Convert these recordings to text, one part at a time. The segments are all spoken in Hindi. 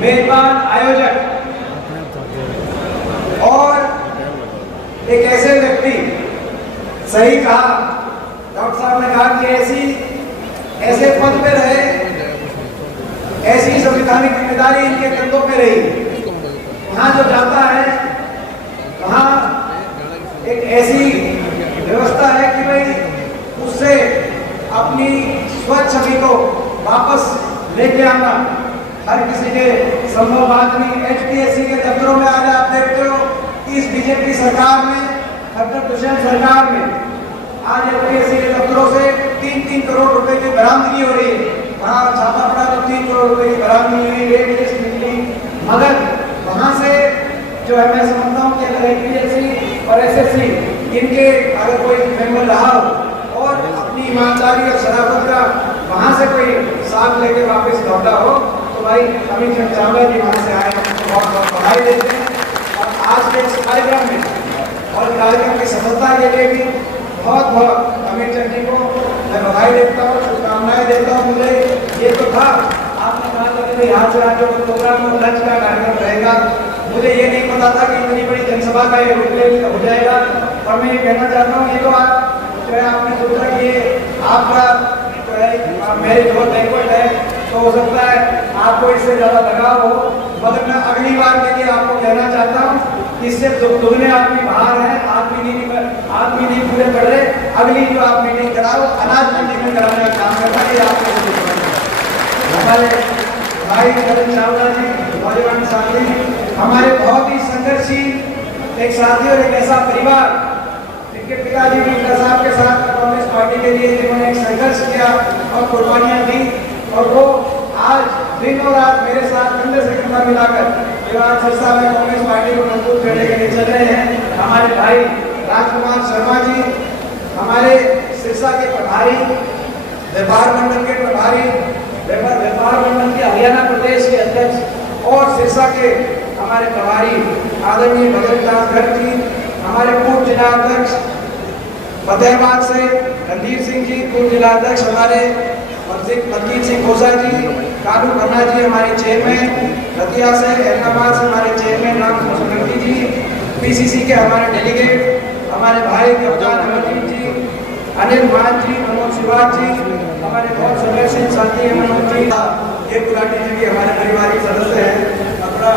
मेजबान आयोजक और एक ऐसे व्यक्ति, सही कहा डॉक्टर साहब ने कहा कि ऐसे पद पे रहे, ऐसी संवैधानिक जिम्मेदारी इनके कंधों पे रही। वहां जो जाता है वहां एक ऐसी व्यवस्था है कि भाई उससे अपनी स्वच्छ छवि को वापस लेके आना हर किसी के संभव बात नहीं। एचपीएससी के दफ्तरों में आज आप देखते हो कि इस बीजेपी सरकार में, डॉक्टर दुष्यंत सरकार में आज एचपीएससी के दफ्तरों से 3-3 करोड़ रुपए की बरामदगी हो रही है। वहाँ छापा पड़ा तो 3 करोड़ रुपए की बरामदगी हुई, रेट लिस्ट निकली। मगर वहाँ से जो है, मैं समझता हूँ कि अगर एचपीएससी और एसएससी इनके अगर कोई मेंबर रहा हो और अपनी ईमानदारी और शराफत का वहाँ से कोई साथ लेके वापस लौटा हो तो भाई अमित चावला जी वहाँ से आए, बहुत बहुत बधाई देते हैं। और आज के इस कार्यक्रम में और कार्यक्रम की सफलता के लिए भी बहुत बहुत अमित चंद जी को मैं बधाई देता हूँ, शुभकामनाएं देता हूँ। मुझे ये तो था, आपने कहा था कि यहाँ से आगे प्रोग्राम और लंच का कार्यक्रम रहेगा, मुझे ये नहीं पता था कि इतनी बड़ी जनसभा का ये रूपरेखा हो जाएगा। और मैं ये कहना चाहता हूँ, ये तो आप जो है आपने सोचा कि ये आपका जो है मेरे जो बैंक्वेट है तो हो सकता है आपको इससे ज़्यादा लगाव हो, मगर मैं अगली बार के लिए आपको कहना चाहता हूँ कि इससे दुगने आदमी बाहर हैं, आदमी नहीं पूरे पड़ रहे। अगली जो आप मीटिंग कराओ अनाज मंडी में कराने का काम करना है आपको। हमारे भाई करण चावला जी, नौजवान साथी, हमारे बहुत ही संघर्षशील एक साथी और एक ऐसा परिवार, इनके पिताजी भी साहब के साथ कांग्रेस पार्टी के लिए जिन्होंने एक संघर्ष किया और कुर्बानियां दी, और वो आज दिन और रात मेरे साथ कंधे से कंधा मिलाकर विवाद सिरसा में कांग्रेस पार्टी को मजबूत करने के लिए चल रहे हैं। हमारे भाई राजकुमार शर्मा जी, हमारे सिरसा के प्रभारी, व्यापार मंडल के प्रभारी, व्यापार मंडल के हरियाणा प्रदेश के अध्यक्ष और सिरसा के हमारे प्रभारी आदरणीय भगत दास गर्ग जी, हमारे पूर्व जिला अध्यक्ष फतेहाबाद से रणधीर सिंह जी, पूर्व जिला अध्यक्ष हमारे मनजीत सिंह खोसा जी, कालू खन्ना जी हमारे चेयरमैन, रतिया से हैदराबाद से हमारे चेयरमैन राम सोलंकी जी, पीसीसी के हमारे डेलीगेट, हमारे भाई कप्तान अमरजीत जी, अनिल मान जी, मनोज शिवाज जी, हमारे बहुत संघर्षशील साथी हैं मनोज जी, ये गुलाटी जी भी हमारे पारिवारिक सदस्य हैं। अपना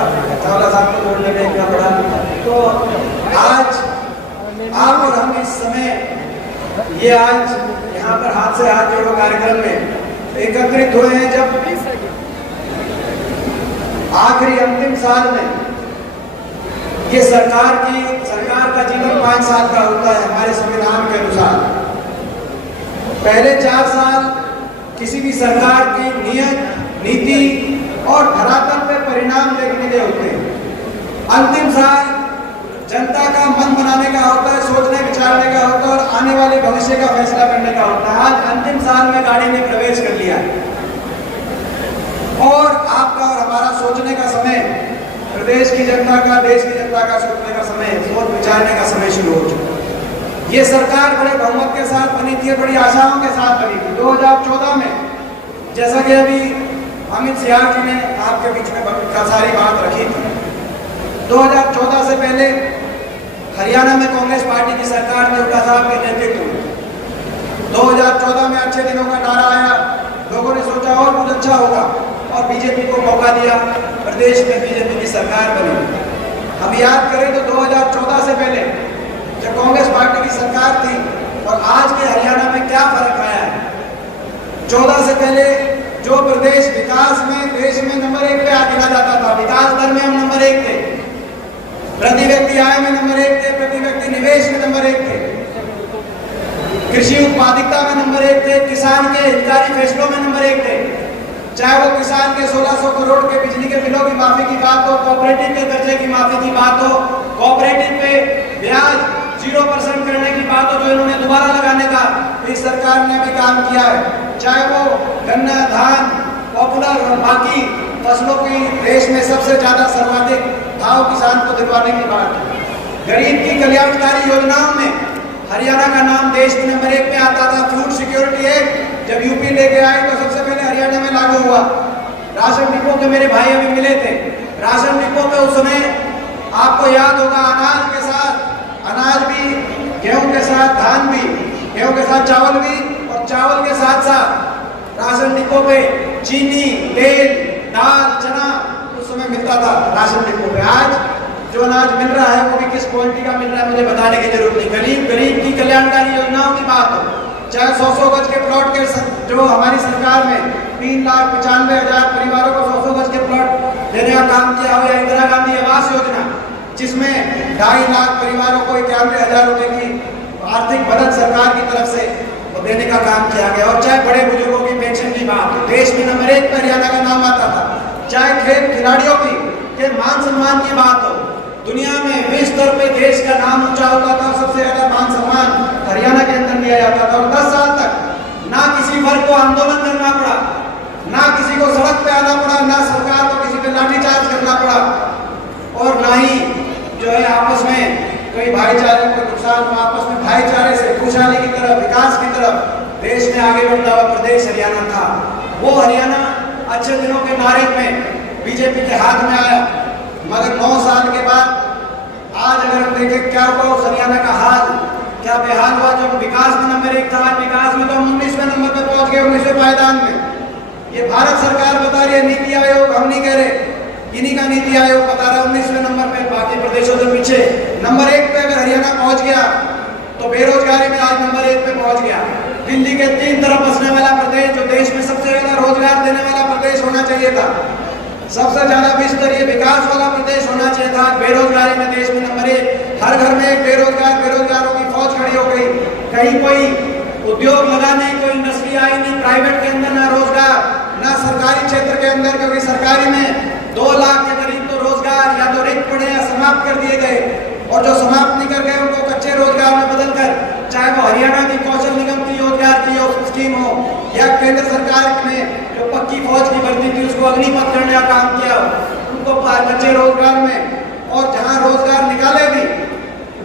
चावला साहब को जोड़ने में इतना बड़ा, तो आज आप और हम इस समय ये आज यहाँ पर हाथ से हाथ जोड़ो कार्यक्रम में एकत्रित हुए हैं, जब आखिरी अंतिम साल में ये सरकार का जीवन 5 साल का होता है हमारे संविधान के अनुसार। पहले 4 साल किसी भी सरकार की नियत, नीति और धरातल पे परिणाम देखने के होते हैं। अंतिम साल जनता का मन बनाने का होता है, सोचने विचारने का होता है और आने वाले भविष्य का फैसला करने का होता है। आज अंतिम साल में गाड़ी ने प्रवेश कर लिया है और आपका और हमारा सोचने का समय, प्रदेश की जनता का, देश की जनता का सोचने का समय, सोच विचारने का समय शुरू हो चुका है। ये सरकार बड़े बहुमत के साथ बनी थी, बड़ी आशाओं के साथ बनी थी। 2014 में जैसा कि अभी अमित सियार जी ने आपके बीच में सारी बात रखी थी, 2014 से पहले हरियाणा में कांग्रेस पार्टी की सरकार ने उनका साहब के नेतृत्व में 2014 में अच्छे दिनों का नारा आया, लोगों ने सोचा और कुछ अच्छा होगा और बीजेपी को मौका दिया, प्रदेश में बीजेपी की सरकार बनी। हम याद करें तो 2014 से पहले जब कांग्रेस पार्टी की सरकार थी और आज के हरियाणा में क्या फर्क आया है। 14 से पहले जो प्रदेश विकास में देश में नंबर 1 पे गिना जाता था, विकास दर में हम नंबर 1 थे, प्रति व्यक्ति आय में नंबर 1 थे, प्रति व्यक्ति निवेश में नंबर 1 थे, कृषि उत्पादकता में नंबर 1 थे, किसान के हितकारी फैसलों में नंबर 1 थे। चाहे वो किसान के 1600 करोड़ के बिजली के बिलों की माफी की बात हो, कोऑपरेटिव के कर्जे की माफी की बात हो, कोऑपरेटिव पे ब्याज 0% करने की बात हो जो इन्होंने दोबारा लगाने का इस सरकार ने भी काम किया है। चाहे वो गन्ना, धान, पॉपुलर और बाकी फसलों की देश में सबसे ज्यादा सर्वाधिक भाव किसान को दिलवाने की बात है। गरीब की कल्याणकारी योजनाओं में हरियाणा का नाम देश में नंबर 1 पे आता था। फूड सिक्योरिटी एक्ट जब यूपी लेके आए तो सबसे पहले हरियाणा में लागू हुआ। राशन डिपो के मेरे भाई अभी मिले थे। राशन डिपो पे उस समय आपको याद होगा अनाज के साथ अनाज भी, गेहूं के साथ धान भी, गेहूं के साथ चावल भी, और चावल के साथ साथ राशन डिपो पे चीनी, तेल, दाल, चना उस समय मिलता था राशन डिपो पे। आज जो अनाज मिल रहा है वो भी किस क्वालिटी का मिल रहा है मुझे बताने की जरूरत नहीं। गरीब की कल्याणकारी योजनाओं की बात हो, चाहे 100 गज के प्लॉट के जो हमारी सरकार में 3,95,000 परिवारों को 100 गज के प्लॉट देने का काम किया हो, या इंदिरा गांधी आवास योजना जिसमें 2.5 लाख परिवारों को 91,000 रुपए की आर्थिक मदद सरकार की तरफ से देने का काम किया गया। और चाहे बड़े बुजुर्गों की पेंशन की बात हो, देश में नंबर 1 पर हरियाणा का नाम आता था। चाहे खेल खिलाड़ियों की के मान सम्मान की बात हो, दुनिया में विश्व स्तर पे देश का नाम ऊंचा होता था, सबसे ज्यादा मान सम्मान हरियाणा के अंदर दिया जाता था। और 10 साल तक ना किसी वर्ग को आंदोलन करना पड़ा, ना किसी को सड़क पे आना पड़ा, ना सरकार को किसी पे लाठीचार्ज करना पड़ा, और ना ही जो है आपस में कोई भाईचारे को नुकसान हो। आपस में भाईचारे से खुशहाली की तरफ, विकास की तरफ देश में आगे बढ़ता हुआ प्रदेश हरियाणा था। वो हरियाणा अच्छे दिनों के नारे में बीजेपी के हाथ में आया, मगर 9 साल के बाद आज अगर हम देखें क्या हुआ उस हरियाणा का हाल, क्या बेहाल हुआ। जब विकास में नंबर 1 था, आज विकास में तो हम 19वें नंबर पर पहुंच गए, 19वें पायदान में। ये भारत सरकार बता रही है, नीति आयोग, हम नहीं कह रहे, इन्हीं का नीति आयोग बता रहा है 19वें नंबर पे, बाकी प्रदेशों से पीछे। नंबर 1 पे अगर हरियाणा पहुंच गया तो बेरोजगारी में आज नंबर 1 पे पहुंच गया। दिल्ली के 3 तरफ बसने वाला प्रदेश, जो देश में सबसे ज्यादा रोजगार देने वाला प्रदेश होना चाहिए था, सबसे ज्यादा विस्तरीय विकास वाला प्रदेश होना चाहिए था, बेरोजगारी में देश में नंबर 1। हर घर में एक बेरोजगारों की फौज खड़ी हो गई। कहीं कोई उद्योग लगा नहीं, कोई इंडस्ट्री आई नहीं, प्राइवेट के अंदर ना रोजगार, ना सरकारी क्षेत्र के अंदर, क्योंकि सरकारी में 2 लाख के करीब तो रोजगार या तो रिक्त पड़े या समाप्त कर दिए गए, और जो समाप्त नहीं कर गए उनको कच्चे रोजगार में बदलकर, चाहे वो हरियाणा की कौशल निगम की रोजगार की स्कीम हो, या केंद्र सरकार ने जो पक्की फौज की भर्ती थी उसको अग्निपथ करने का काम किया, उनको कच्चे रोजगार में। और जहां रोजगार निकाले भी,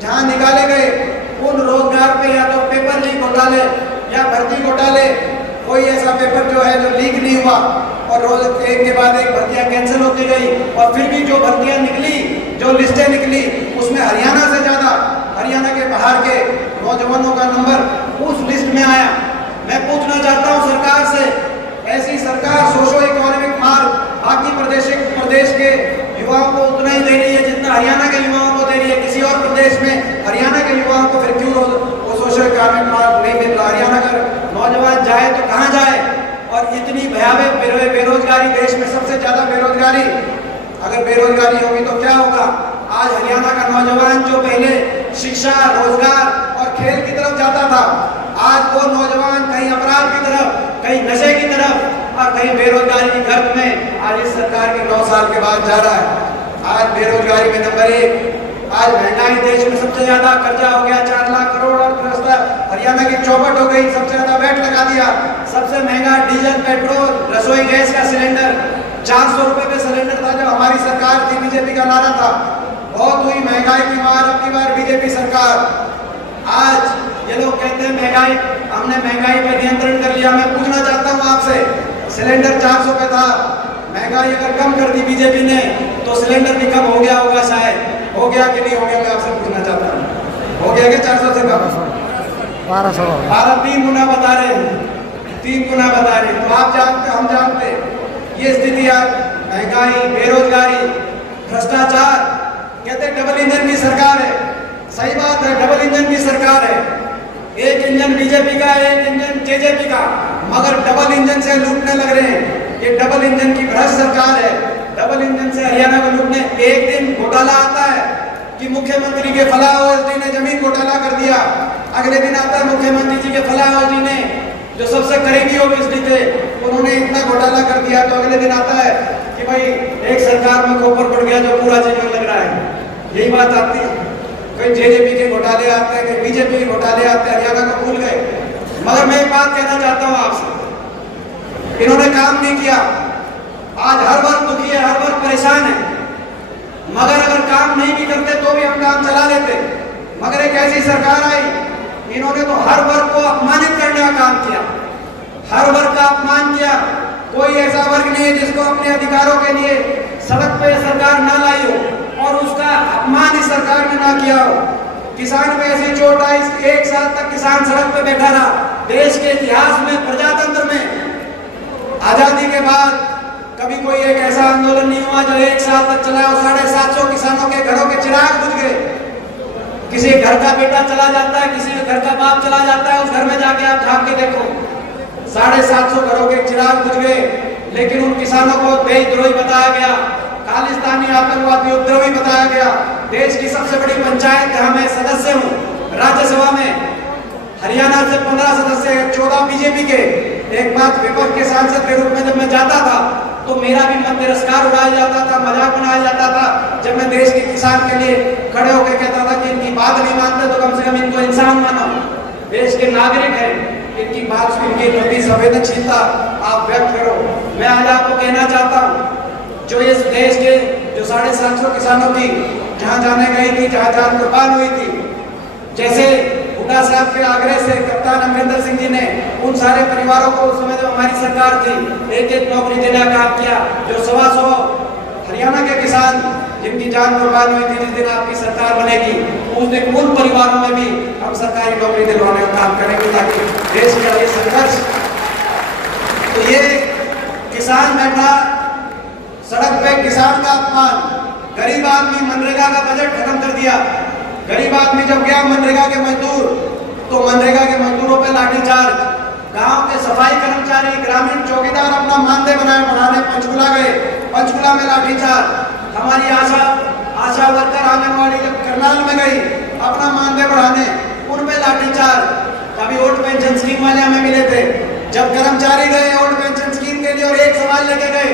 जहां निकाले गए उन रोजगार पे या तो पेपर लीक घोटाले या भर्ती घोटाले, कोई ऐसा पेपर जो है जो लीक नहीं हुआ, और रोज एक के बाद एक भर्तियां कैंसिल होती गई। और फिर भी जो भर्तियां निकली, जो लिस्टें निकली, उसमें हरियाणा से ज्यादा हरियाणा के बाहर के नौजवानों का नंबर उस लिस्ट में आया। मैं पूछना चाहता हूं सरकार से, ऐसी सरकार सोशो इकोनॉमिक मार्ग बाकी प्रदेश के युवाओं को उतना ही दे रही है जितना हरियाणा के युवाओं को दे रही है। किसी और प्रदेश में हरियाणा के युवाओं को फिर क्यों वो सोशो इकोनॉमिक मार्ग नहीं मिल रहा? हरियाणा का नौजवान जाए तो कहाँ जाए? और इतनी भयावह बेरोजगारी, देश में सबसे ज्यादा बेरोजगारी, अगर बेरोजगारी होगी तो क्या होगा? आज हरियाणा का नौजवान जो पहले शिक्षा, रोजगार और खेल की तरफ जाता था, आज वो नौजवान कहीं अपराध की तरफ, कहीं नशे की तरफ और कहीं बेरोजगारी की गर्त में आज इस सरकार के 9 साल के बाद जा रहा है। आज बेरोजगारी में नंबर 1, आज महंगाई देश में सबसे ज्यादा, कर्जा हो गया 4 लाख करोड़, अर्थव्यवस्था हरियाणा की चौपट हो गई, सबसे ज्यादा वैट लगा दिया, सबसे महंगा डीजल, पेट्रोल, रसोई गैस का सिलेंडर 400 रुपए पे सिलेंडर था जब हमारी सरकार थी, बीजेपी का नारा था। बहुत हुई महंगाई की मार, अब की बार बीजेपी सरकार। आज ये लोग कहते हैं महंगाई, हमने महंगाई पर नियंत्रण कर लिया। मैं पूछना चाहता हूँ आपसे, सिलेंडर 400 पे था, महंगाई अगर कम कर दी बीजेपी ने तो सिलेंडर भी कम हो गया होगा, शायद हो गया कि नहीं हो गया? मैं आपसे पूछना चाहता हूँ, हो गया क्या 400 से कम? 12 3 गुना बता रहे हैं, 3 गुना बता रहे हैं। तो आप जानते, हम जानते, ये स्थिति आज महंगाई, बेरोजगारी, भ्रष्टाचार, कहते डबल इंजन की सरकार है। सही बात है, डबल इंजन की सरकार है। एक इंजन बीजेपी का, एक इंजन जेजेपी का, मगर डबल इंजन से लूटने लग रहे हैं। ये डबल इंजन की भ्रष्ट सरकार है। डबल इंजन से हरियाणा को लूटने। एक दिन घोटाला आता है कि मुख्यमंत्री के फलाह ओएसडी ने जमीन घोटाला कर दिया, अगले दिन आता है मुख्यमंत्री जी के फलाह ओएसडी ने, जो सबसे करीबी ओएसडी थे, उन्होंने इतना घोटाला कर दिया। तो अगले दिन आता है कि भाई एक सरकार में खोपर पड़ गया जो पूरा जीवन लग रहा है। यही बात आती है। कहीं जेजेपी के घोटाले आते हैं, कहीं बीजेपी के घोटाले आते हैं, हरियाणा को भूल गए। मगर मैं एक बात कहना चाहता हूँ आपसे, इन्होंने काम नहीं किया। आज हर वर्ग दुखी है, हर वर्ग परेशान है, मगर अगर काम नहीं भी करते तो भी हम काम चला लेते। मगर एक ऐसी सरकार आई, इन्होंने तो हर वर्ग को अपमानित करने का काम किया, हर वर्ग का अपमान किया। कोई ऐसा वर्ग नहीं है जिसको अपने अधिकारों के लिए सड़क पे सरकार ना लाई हो और उसका अपमान इस सरकार ने ना किया हो। किसान पे ऐसी चोट आई, 1 साल तक किसान सड़क पे बैठा रहा। देश के इतिहास में, प्रजातंत्र में, आजादी के बाद कभी कोई एक ऐसा आंदोलन नहीं हुआ जो 1 साल तक चला और 750 किसानों के घरों के चिराग बुझ गए। किसी घर का बेटा चला जाता है, किसी के घर का बाप चला जाता है, उस घर में जाके आप झांक के देखो, 750 घरों के चिराग बुझ गए। लेकिन उन किसानों को देशद्रोही बताया गया, खालिस्तानी आतंकवादी उपद्रवी बताया गया। देश की सबसे बड़ी पंचायत जहां मैं सदस्य हूँ, राज्यसभा में हरियाणा से 15 सदस्य, 14 बीजेपी के, एक बात विपक्ष के सांसद के रूप में जब मैं जाता था तो मेरा भी मत तिरस्कार उड़ाया जाता था, मजाक बनाया जाता था। जब मैं देश के किसान के लिए खड़े होकर कहता था कि इनकी बात नहीं मानते तो कम से कम इनको इंसान मानो, देश के नागरिक हैं, इनकी बात सुन के कभी संवेदनशीलता आप व्यक्त करो। मैं आज आपको कहना चाहता हूँ, जो इस देश के जो 750 किसानों की जहाँ जाने गई थी, जहाँ जान कुर्बान हुई थी, जैसे हुड्डा साहब के आग्रह से कप्तान अमरिंदर सिंह जी ने उन सारे परिवारों को उस समय जो हमारी सरकार थी, एक नौकरी देने का काम किया। जो 125 हरियाणा के किसान जिनकी जान कुर्बान हुई थी, जिस दिन आपकी सरकार बनेगी उस दिन उन परिवारों में भी हम सरकारी नौकरी दिलवाने का काम करेंगे ताकि देश का ये संघर्ष। तो ये किसान बैठा सड़क पे, किसान का अपमान, गरीब आदमी मनरेगा का बजट खत्म कर दिया। गरीब आदमी जब गया मनरेगा के मजदूर, तो मनरेगा के मजदूरों पे लाठीचार्ज। गांव के सफाई कर्मचारी, ग्रामीण चौकीदार अपना मानदेय बनाए बढ़ाने पंचकुला गए, पंचकुला में लाठीचार्ज। हमारी आशा वर्कर आंगनवाड़ी जब करनाल में गई अपना मानदेय बढ़ाने, उन पे लाठीचार्ज। अभी ओल्ड पेंशन स्कीम वाले हमें मिले थे, जब कर्मचारी गए ओल्ड पेंशन स्कीम के लिए और एक सवाल लेके गए,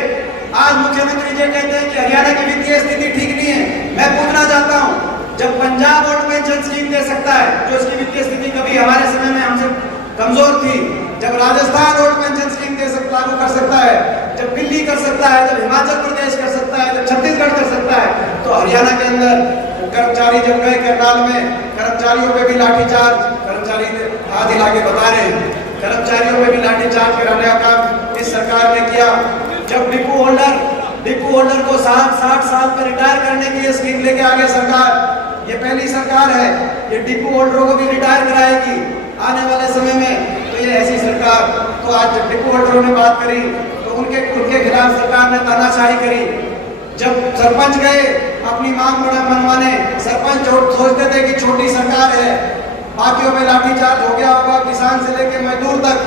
आज मुख्यमंत्री जी कहते हैं कि हरियाणा की वित्तीय स्थिति ठीक नहीं है। मैं पूछना चाहता हूँ, जब पंजाब ओल्ड पेंशन स्कीम दे सकता है, जो इसकी वित्तीय स्थिति कभी हमारे समय में हमसे कमजोर थी, जब राजस्थान ओल्ड पेंशन स्कीम लागू कर सकता है, जब दिल्ली कर सकता है, जब हिमाचल प्रदेश कर सकता है, जब छत्तीसगढ़ कर सकता है, तो हरियाणा के अंदर कर्मचारी जब गए करनाल में, कर्मचारियों पे भी लाठीचार्ज। कर्मचारी हाथ हिला के बता रहे हैं, कर्मचारियों पे भी लाठीचार्ज कराने का काम इस सरकार ने किया। जब डिपो होल्डर को 60 साल पर रिटायर करने की स्कीम लेके आ गई सरकार, ये पहली सरकार है, ये डिपो होल्डरों को भी रिटायर कराएगी आने वाले समय में। तो ये ऐसी सरकार, तो आज जब डिपो होल्डरों ने बात करी तो उनके खिलाफ सरकार ने तानाशाही करी। जब सरपंच गए अपनी मांग मनवाने, सरपंच सोचते थे कि छोटी सरकार है, बाकियों में लाठीचार्ज हो गया होगा, किसान से लेके मजदूर तक,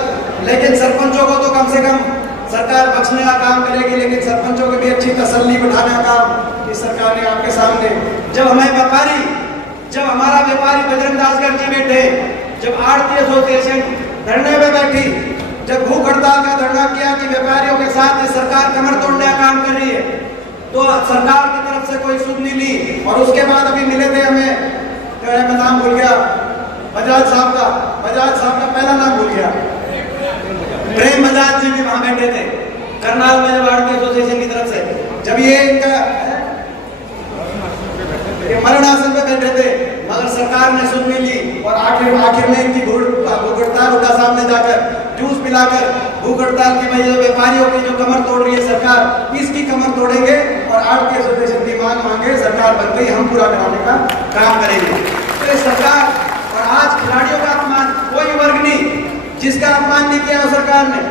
लेकिन सरपंचों को तो कम से कम सरकार बचने का काम करेगी, लेकिन सरपंचों को भी अच्छी तसल्ली बिठाने का काम इस सरकार ने आपके सामने। जब हमारा व्यापारी बजरंग दासगढ़ जी बैठे, जब आढ़ती एसोसिएशन धरने में बैठी, जब भूख हड़ताल का धरना किया कि व्यापारियों के साथ सरकार कमर तोड़ने का काम कर रही है, तो सरकार की तरफ से कोई सुध नहीं ली। और उसके बाद अभी मिले थे हमें, मैं नाम भूल गया, बजाज साहब का पहला नाम भूल गया, प्रेम बजाज जी भी वहां बैठे थे करनाल में, जब आढ़ती एसोसिएशन की तरफ से, जब ये इनका मरणासन पे बैठे थे, मगर सरकार ने सुन नहीं ली। और आखिर में इनकी भूख हड़ताल हुड्डा साहब ने जाकर जूस पिलाकर भूख हड़ताल की वजह से व्यापारियों की जो कमर तोड़ रही है सरकार, इसकी कमर तोड़ेंगे और आढ़ती एसोसिएशन की मांग मांगे, सरकार बन गई, हम पूरा कराने का काम करेंगे। तो ये सरकार, और आज खिलाड़ियों का अपमान, कोई वर्ग नहीं जिसका अपमान नहीं किया सरकार ने।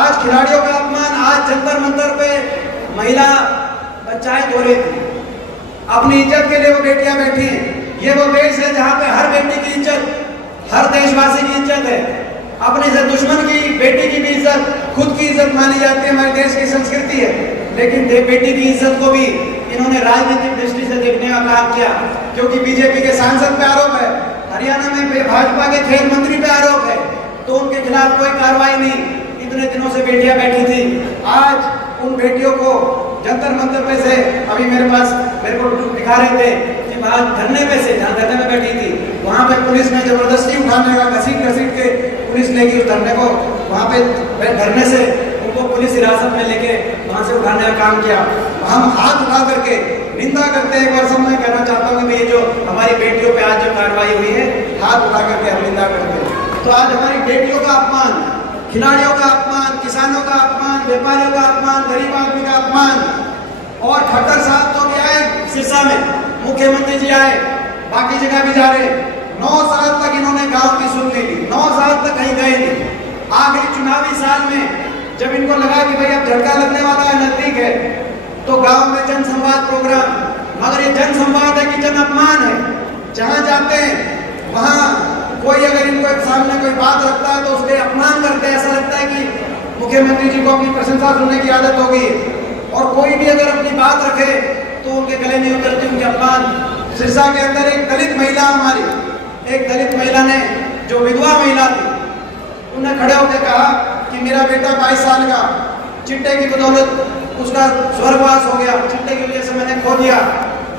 आज खिलाड़ियों का अपमान, आज जंतर मंतर पे महिला पंचायत हो रही थी, अपनी इज्जत के लिए वो बेटियां बैठी हैं। ये वो देश है जहां पे हर बेटी की इज्जत, हर देशवासी की इज्जत है, अपने से दुश्मन की बेटी की भी इज्जत खुद की इज्जत मानी जाती है, हमारे देश की संस्कृति है। लेकिन बेटी की इज्जत को भी इन्होंने राजनीतिक दृष्टि से देखने का काम किया, क्योंकि बीजेपी के सांसद पे आरोप है, हरियाणा में भाजपा के खेल मंत्री पे आरोप है, तो उनके खिलाफ कोई कार्रवाई नहीं। इतने दिनों से बेटियां बैठी थी, आज उन बेटियों को जंतर मंतर पे से, अभी मेरे को दिखा रहे थे कि वहाँ धरने पे से, जहाँ धरने में बैठी थी, वहाँ पे पुलिस ने जबरदस्ती उठाने का, घसीट के पुलिस लेगी उस धरने को, वहाँ पे धरने से उनको पुलिस हिरासत में लेके वहाँ से उठाने का काम किया। हम हाथ उठा करके निंदा करते हैं। एक बार सब मैं कहना चाहता हूँ कि ये जो हमारी बेटियों पे आज जो कार्रवाई हुई है, हाथ उठा करके हम निंदा करते हैं। तो आज हमारी बेटियों का अपमान, खिलाड़ियों का अपमान, किसानों का अपमान, व्यापारियों का अपमान, गरीब आदमी का अपमान। और खट्टर साहब तो भी आए सिरसा में, मुख्यमंत्री जी आए, बाकी जगह भी जा रहे। 9 साल तक इन्होंने गांव की सुन नहीं ली, 9 साल तक कहीं गए नहीं। आखिरी चुनावी साल में जब इनको लगा कि भाई अब झटका लगने वाला है, नजदीक है, तो गांव में जन संवाद प्रोग्राम। मगर ये जन संवाद है कि जन अपमान है। जहां जाते हैं वहां कोई अगर इनको एक सामने कोई बात रखता है तो उसके अपमान करते हैं। ऐसा लगता है कि मुख्यमंत्री जी को अपनी प्रशंसा सुनने की आदत हो गई है, और कोई भी अगर अपनी बात रखे तो उनके गले नहीं उतरती, उनके अपमान। सिरसा के अंदर एक दलित महिला, हमारी एक दलित महिला ने, जो विधवा महिला थी, उन्हें खड़े होकर कहा कि मेरा बेटा 22 साल का चिट्टे की बदौलत उसका स्वर्गवास हो गया, चिट्टे की वजह से मैंने खो दिया।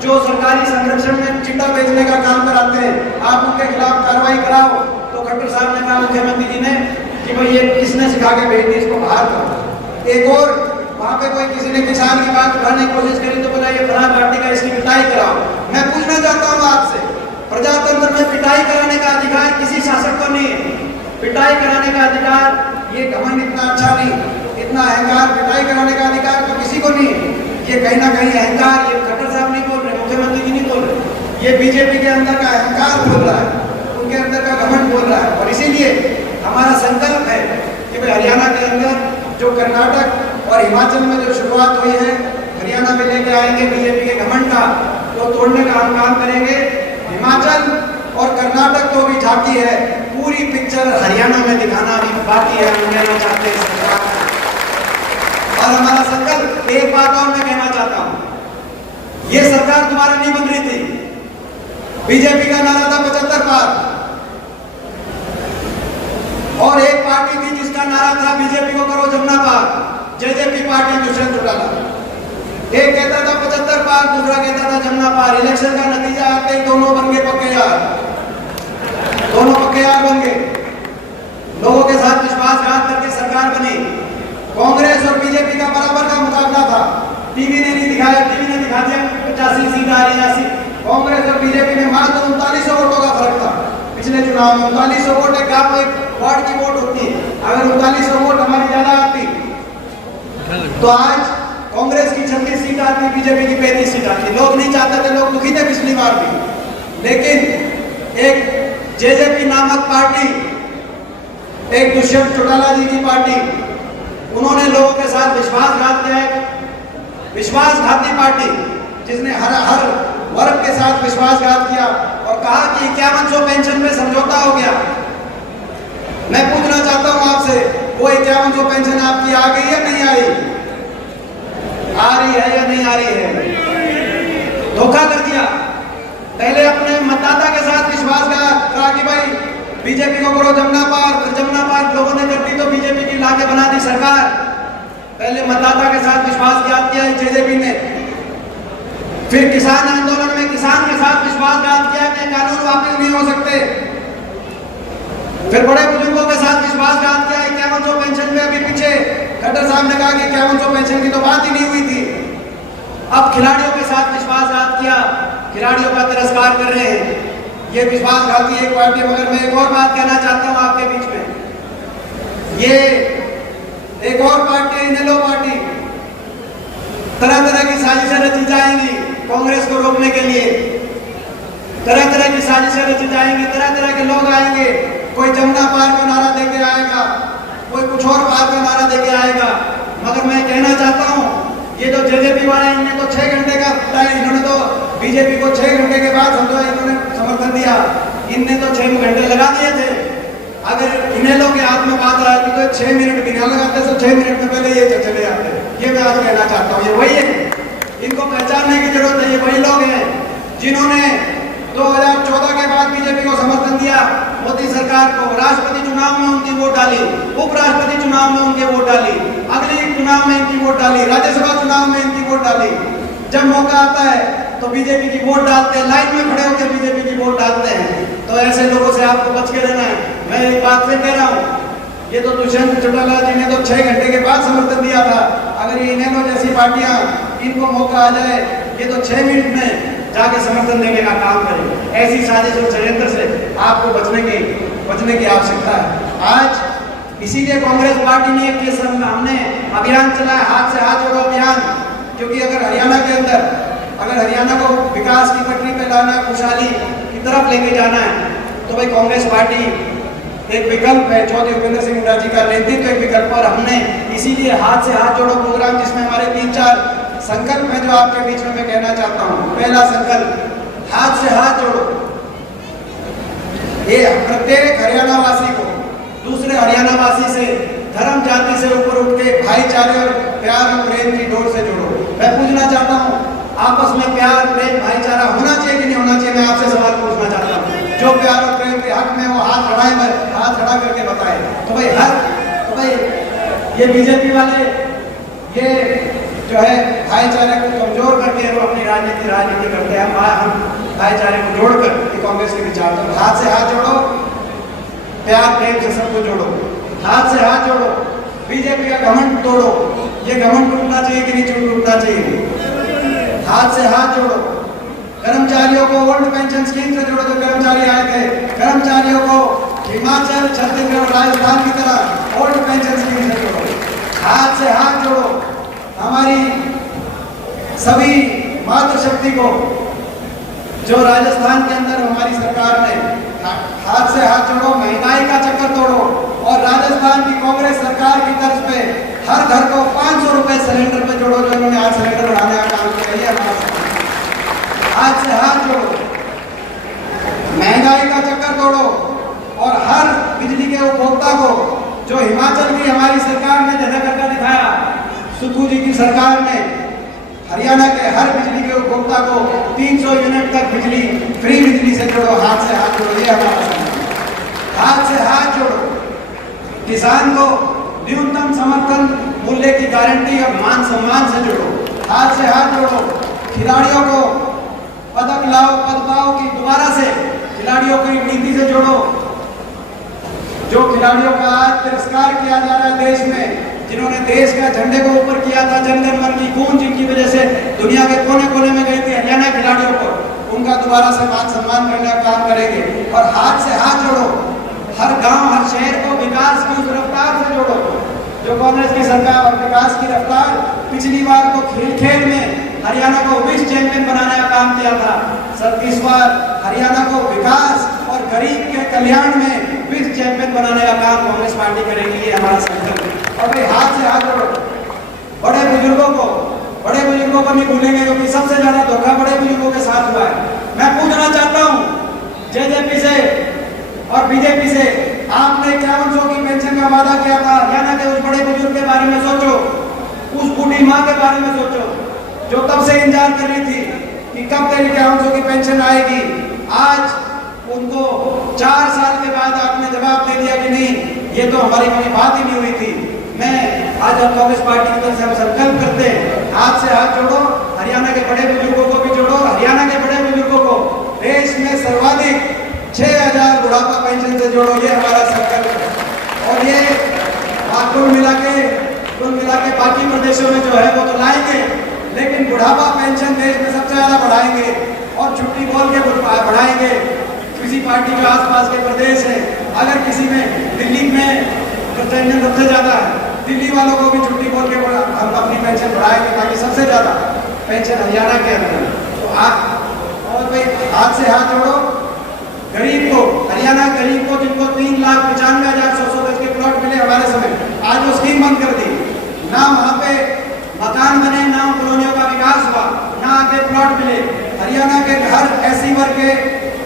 जो सरकारी संरक्षण में चिट्टा बेचने का काम कराते हैं, आप उनके खिलाफ कार्रवाई कराओ। तो खट्टर साहब ने कहा मुख्यमंत्री जी ने कि भाई ये किसने सिखा के भेज दी, इसको बाहर करो। एक और वहां पे कोई किसी ने किसान की बात उठाने की कोशिश करी तो बोला ये फलां पार्टी का, इसकी पिटाई कराओ। मैं पूछना चाहता हूँ आपसे, प्रजातंत्र में पिटाई कराने का अधिकार किसी शासक को नहीं है। पिटाई कराने का अधिकार, ये घमंड इतना अच्छा नहीं, इतना अहंकार, पिटाई कराने का अधिकार तो किसी को नहीं है। ये कहीं ना कहीं अहंकार, ये खट्टर साहब नहीं बोल रहे, मुख्यमंत्री जी नहीं बोल रहे, ये बीजेपी के अंदर का अहंकार बोल रहा है, उनके अंदर का घमंड बोल रहा है। और इसीलिए हमारा संकल्प है कि भाई हरियाणा के अंदर जो कर्नाटक और हिमाचल में जो शुरुआत हुई है, हरियाणा में लेके आएंगे बीजेपी के घमंड का, तो तोड़ने का हम काम करेंगे। हिमाचल और कर्नाटक तो भी झांकी है, पूरी पिक्चर हरियाणा में दिखाना अभी बाकी है, हम कहना चाहते हैं सरकार। और हमारा संकल्प, एक बात और मैं कहना चाहता हूं, ये सरकार तुम्हारी नहीं बन रही थी। बीजेपी का नारा था 75 पार, और एक पार्टी थी जिसका नारा था बीजेपी को करो जमुना पार, जेजेपी पार्टी, दुष्यंत चौटाला। एक कहता था 75 पार, दूसरा कहता था जमुना पार। इलेक्शन का नतीजा आते ही दोनों बन गए पक्के यार, दोनों पक्के यार बन गए। लोगों के साथ विश्वासघात करके सरकार बनी। कांग्रेस और बीजेपी का बराबर का मुकाबला था, टीवी ने नहीं दिखाया, टीवी ने दिखा दिया 85 सीट आ रही है। कांग्रेस और बीजेपी में मात्र 3900 वोटों का फर्क था पिछले चुनाव में। 3900 वोट एक गांव, एक वार्ड की वोट होती है, अगर 3900 वोट हमारी ज्यादा आती तो आज कांग्रेस की 36 सीट आती, बीजेपी की 35 सीट आती। लोग नहीं चाहते थे, लोग दुखी थे पिछली बार भी। लेकिन एक जेजेपी नामक पार्टी, एक दुष्यंत चौटाला जी की पार्टी, उन्होंने लोगों के साथ विश्वासघात किया है। विश्वासघाती पार्टी जिसने हर वर्ग के साथ विश्वासघात किया और कहा कि 5100 पेंशन में समझौता हो गया। मैं पूछना चाहता हूं आपसे, वो 5100 पेंशन आपकी आ गई या नहीं आई? आ रही है या नहीं आ रही है? धोखा कर दिया। पहले अपने मतदाता के साथ विश्वासघात कहा कि भाई बीजेपी को करो जमुना पार, फिर जमुना पार लोगों ने कर दी तो बीजेपी की लाके बना दी सरकार। पहले मतदाता के साथ विश्वासघात किया है जेजेपी ने, फिर किसान आंदोलन में किसान के साथ विश्वासघात किया कि कानून वापस नहीं हो सकते, फिर बड़े बुजुर्गों के साथ विश्वासघात किया। 5100 पेंशन में अभी पीछे खट्टर साहब ने कहा कि 5100 पेंशन की तो बात ही नहीं हुई थी। अब खिलाड़ियों के साथ विश्वासघात किया, खिलाड़ियों का तिरस्कार कर रहे हैं, ये विश्वासघाती एक पार्टी। मगर मैं एक और बात कहना चाहता हूं आपके बीच में, ये एक और पार्टी, इनेलो पार्टी, तरह तरह की साजिशें रची जाएंगी कांग्रेस को रोकने के लिए। तरह तरह की साजिशें रची जाएंगी, तरह तरह के लोग आएंगे, कोई जमुना पार का नारा देके आएगा, कोई कुछ और पार का नारा देके आएगा। मगर मैं कहना चाहता हूं, ये जो जेजेपी वाले, इन्होंने तो 6 घंटे का, इन्होंने तो बीजेपी को 6 घंटे के बाद समझो इन्होंने समर्थन दिया, इनने तो 6 घंटे लगा दिए थे। अगर इनेलो के हाथ में बात आती तो 6 मिनट भी ना लगाते, तो 6 मिनट में पहले ये चले जाते। ये मैं आज कहना चाहता हूँ, ये वही है, इनको पहचानने की जरूरत है। ये वही लोग हैं जिन्होंने 2014 के बाद बीजेपी को समर्थन दिया, मोदी सरकार को। राष्ट्रपति चुनाव में उनकी वोट डाली, उपराष्ट्रपति चुनाव में उनके वोट डाली, अगली चुनाव में इनकी वोट डाली, राज्यसभा चुनाव में इनकी वोट डाली। जब मौका आता है तो बीजेपी की वोट डालते हैं, लाइन में खड़े होकर बीजेपी की वोट डालते हैं। तो ऐसे लोगों से आपको बच के रहना है। मैं एक बात फिर कह रहा हूँ, ये तो दुष्यंत चौटाला जी ने तो 6 घंटे के बाद समर्थन दिया था। अगर ये इनेलो जैसी पार्टियां, इनको मौका आ जाए, ये तो 6 मिनट में जाके समर्थन देने का काम करें। ऐसी साजिश और षड्यंत्र से आपको बचने की आवश्यकता है। आज इसीलिए कांग्रेस पार्टी ने हमने अभियान चलाया, हाथ से हाथ जोड़ो अभियान। क्योंकि अगर हरियाणा के अंदर अगर हरियाणा को विकास की पटरी पे लाना, खुशहाली की तरफ लेके जाना है, तो भाई कांग्रेस पार्टी एक विकल्प है। चौधरी भूपेंद्र सिंह हुड्डा जी का नेतृत्व एक विकल्प, और हमने इसीलिए हाथ से हाथ जोड़ो प्रोग्राम, जिसमें हमारे 3-4 संकल्प है जो आपके बीच में मैं कहना चाहता हूँ। पहला संकल्प, हाथ से हाथ जोड़ो। ये प्रत्येक हरियाणा वासी को दूसरे हरियाणा वासी से, धर्म जाति से ऊपर उठ के भाईचारे और प्यार और प्रेम की डोर से जोड़ो। मैं पूछना चाहता हूँ, आपस में प्यार प्रेम भाईचारा होना चाहिए कि नहीं होना चाहिए? मैं आपसे सवाल पूछना चाहता हूँ। जो प्यार और प्रेम के हक में वो हाथ खड़ा करके बताए। तो भाई ये बीजेपी वाले ये जो है भाईचारे को कमजोर करके वो अपनी राजनीति करते हैं। हम भाईचारे को जोड़कर कांग्रेस के विचार, तो हाथ से हाथ जोड़ो, प्यार प्रेम से सबको जोड़ो, हाथ से हाथ जोड़ो। बीजेपी का घमंड तोड़ो, ये घमंड टूटना चाहिए कि नहीं टूटना चाहिए? हाथ से हाथ जोड़ो। कर्मचारियों को ओल्ड पेंशन स्कीम से जोड़ो, जो कर्मचारी आए थे, कर्मचारियों को हिमाचल, छत्तीसगढ़ और राजस्थान की तरह ओल्ड पेंशन स्कीम से जोड़ो। हाथ से हाथ जोड़ो। हमारी सभी मातृशक्ति को, जो राजस्थान के अंदर हमारी सरकार ने, हाथ से हाथ जोड़ो, महंगाई का चक्कर तोड़ो। और राजस्थान की कांग्रेस सरकार की तर्ज पे हर घर को 500 रुपए सिलेंडर पे जोड़ो, जो इन्होंने आज सिलेंडर बढ़ाने का काम किया है हमारा। हाथ से हाथ जोड़ो, महंगाई का चक्कर तोड़ो, और हर बिजली के उपभोक्ता को, जो हिमाचल की हमारी सरकार ने झंडा करके दिखाया, सुखू जी की सरकार ने हरियाणा के हर बिजली के उपभोक्ता को 300 यूनिट तक बिजली, फ्री बिजली से जोड़ो। हाथ से हाथ जोड़ो, ये हमारा संकल्प। हाथ से हाथ जोड़ो। किसान को न्यूनतम समर्थन मूल्य की गारंटी और मान सम्मान से जोड़ो। हाथ से हाथ जोड़ो। खिलाड़ियों को पदक लाओ, पद पाओ की दोबारा से खिलाड़ियों की नीति से जोड़ो। जो खिलाड़ियों का आज तिरस्कार किया जा रहा है देश में, जिन्होंने देश का झंडे को ऊपर किया था, जन गण मन की गूंज जिनकी वजह से दुनिया के कोने कोने में गई थी हरियाणा खिलाड़ियों को, उनका दोबारा से मान सम्मान करने का काम करेंगे। और हाथ से हाथ जोड़ो। हर गांव, हर शहर को विकास की उस रफ्तार से जोड़ो जो कांग्रेस की सरकार, और विकास की रफ्तार पिछली बार को खेल में हरियाणा को विश्व चैंपियन बनाने का काम किया था। सर इस बार हरियाणा को विकास और गरीब के कल्याण में विश्व चैंपियन बनाने का काम कांग्रेस पार्टी करेगी, ये हमारा संकल्प है। और भाई हाथ से हाथ जोड़ो। बड़े बुजुर्गों को नहीं भूलेंगे, क्योंकि सबसे ज्यादा धोखा बड़े बुजुर्गों के साथ हुआ है। मैं पूछना चाहता हूँ जेजेपी से और बीजेपी से, आपने 5100 की पेंशन का वादा किया था। हरियाणा के उस बड़े बुजुर्ग के बारे में सोचो, उस बूढ़ी माँ के बारे में सोचो, जो तब से इंतजार कर रही थी कि कब तेरी 5100 की पेंशन आएगी। आज उनको 4 साल के बाद आपने जवाब दे दिया कि नहीं, ये तो हमारी कोई बात ही नहीं हुई थी। मैं आज हम कांग्रेस पार्टी की तरफ से हम संकल्प करते हैं, हाथ से हाथ जोड़ो, हरियाणा के बड़े बुजुर्गों को भी जोड़ो। हरियाणा के बड़े बुजुर्गों को देश में सर्वाधिक 6000 बुढ़ापा पेंशन से जोड़ो, ये हमारा संकल्प है। और ये कुल मिला के बाकी प्रदेशों में जो है वो तो लाएंगे, लेकिन बुढ़ापा पेंशन देश में सबसे ज्यादा बढ़ाएंगे और छुट्टी बोल के बढ़ाएंगे। किसी पार्टी के आसपास के प्रदेश है, अगर किसी में दिल्ली में पेंशन सबसे ज्यादा है, दिल्ली वालों को भी छुट्टी बोल के हम अपनी पेंशन बढ़ाएंगे, ताकि सबसे ज्यादा पेंशन हरियाणा के अंदर। तो और भाई हाथ से हाथ जोड़ो। गरीब को, हरियाणा गरीब को जिनको 3,95,100 गज के प्लॉट मिले हमारे समय, आज वो स्कीम बंद कर दी। ना वहाँ पे मकान बने, ना कॉलोनियों का विकास हुआ, ना आगे प्लॉट मिले। हरियाणा के हर एससी वर्ग के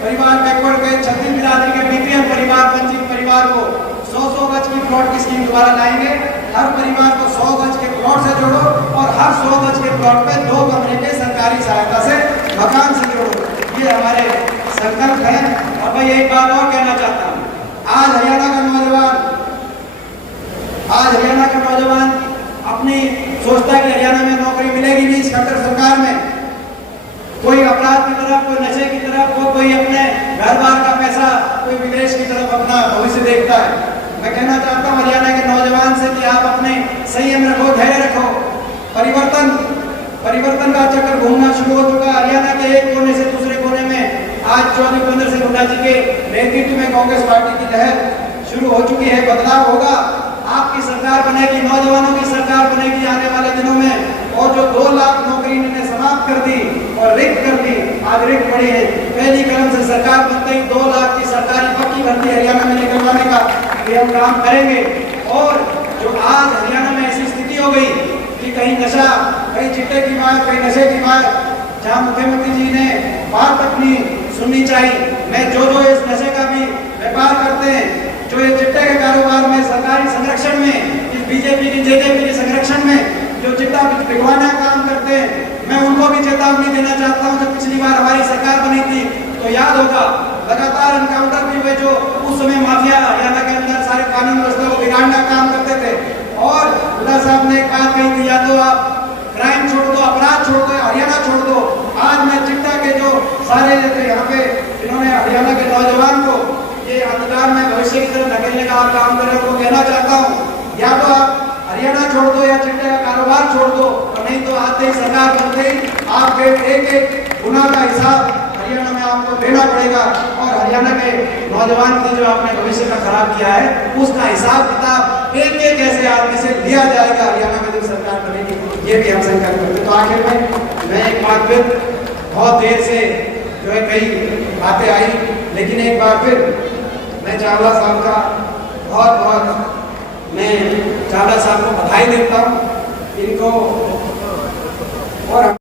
परिवार, बैकवर्ड के, छत्तीस बिरादरी के, बीपीएल परिवार, वंचित परिवार को 100 गज की प्लॉट की स्कीम दोबारा लाएंगे। हर परिवार को 100 गज के प्लॉट से जोड़ो, और हर 100 गज के प्लॉट पे 2 कमरे के सरकारी सहायता से मकान से जोड़ो। ये हमारे संकल्प है। और मैं एक बात और कहना चाहता हूँ, आज हरियाणा का नौजवान अपनी सोचता है कि हरियाणा में नौकरी मिलेगी नहीं इस खट्टर सरकार में। कोई अपराध की तरफ, कोई नशे की तरफ, कोई अपने घर बार का पैसा, कोई विदेश की तरफ अपना भविष्य देखता है। मैं कहना चाहता हूँ हरियाणा के नौजवान से कि आप अपने संयम रखो, धैर्य रखो। परिवर्तन का चक्कर घूमना शुरू हो चुका। हरियाणा के एक कोने से दूसरे कोने में आज चौधरी भूपेंद्र सिंह हुड्डा जी के नेतृत्व में कांग्रेस पार्टी की लहर शुरू हो चुकी है। बदलाव होगा, आपकी सरकार बनेगी, नौजवानों की सरकार बनेगी आने वाले दिनों में। और जो 2 लाख नौकरी इन्होंने समाप्त कर दी और रिक्त कर दी, आज रिक्त पड़ी है। पहली कलम से सरकार बनते ही 2 लाख की सरकारी पक्की भर्ती हरियाणा में निकलवाने का ये हम काम करेंगे। और जो आज हरियाणा में ऐसी स्थिति हो गई कि कहीं नशा, कहीं चिट्टे की मार, कहीं नशे की मार, जहाँ मुख्यमंत्री जी ने बात अपनी सुननी चाहिए। मैं जो इस नशे का भी व्यापार करते हैं, जो ये चिट्टे के कारोबार में, सरकारी संरक्षण में, इस बीजेपी की जेजेपी के संरक्षण में जो चिट्टा बिकवाना काम करते हैं, मैं उनको भी चेतावनी देना चाहता हूँ। जब पिछली बार हमारी सरकार बनी थी तो याद होगा लगातार एनकाउंटर भी हुए, जो उस समय माफिया हरियाणा के अंदर सारे कानून व्यवस्था को बिगाड़ना काम करते थे। और हुड्डा साहब ने एक बात कही थी, या तो आप क्राइम छोड़ दो, अपराध छोड़ दो, हरियाणा छोड़ दो। आज मैं चिट्टा के जो सारे यहाँ पे इन्होंने हरियाणा के नौजवान को ये अंधकार में भविष्य की तरफ धकेलने का काम कर रहे हैं, उनको कहना चाहता हूँ, या तो आप हरियाणा छोड़ दो या चिट्टे का कारोबार छोड़ दो, और नहीं तो आते ही सरकार बनते ही आपके एक गुना का हिसाब हरियाणा में आपको देना पड़ेगा। और हरियाणा के नौजवान की जो आपने भविष्य का खराब किया है, उसका हिसाब किताब एक ऐसे आदमी से लिया जाएगा हरियाणा में जो सरकार बनेगी। ये भी हम संकल्प करते। तो आखिर में मैं एक बात फिर, बहुत देर से जो है कई बातें आई, लेकिन एक बार फिर मैं चावला साहब का बहुत मैं चावला साहब को बधाई देता हूँ इनको। और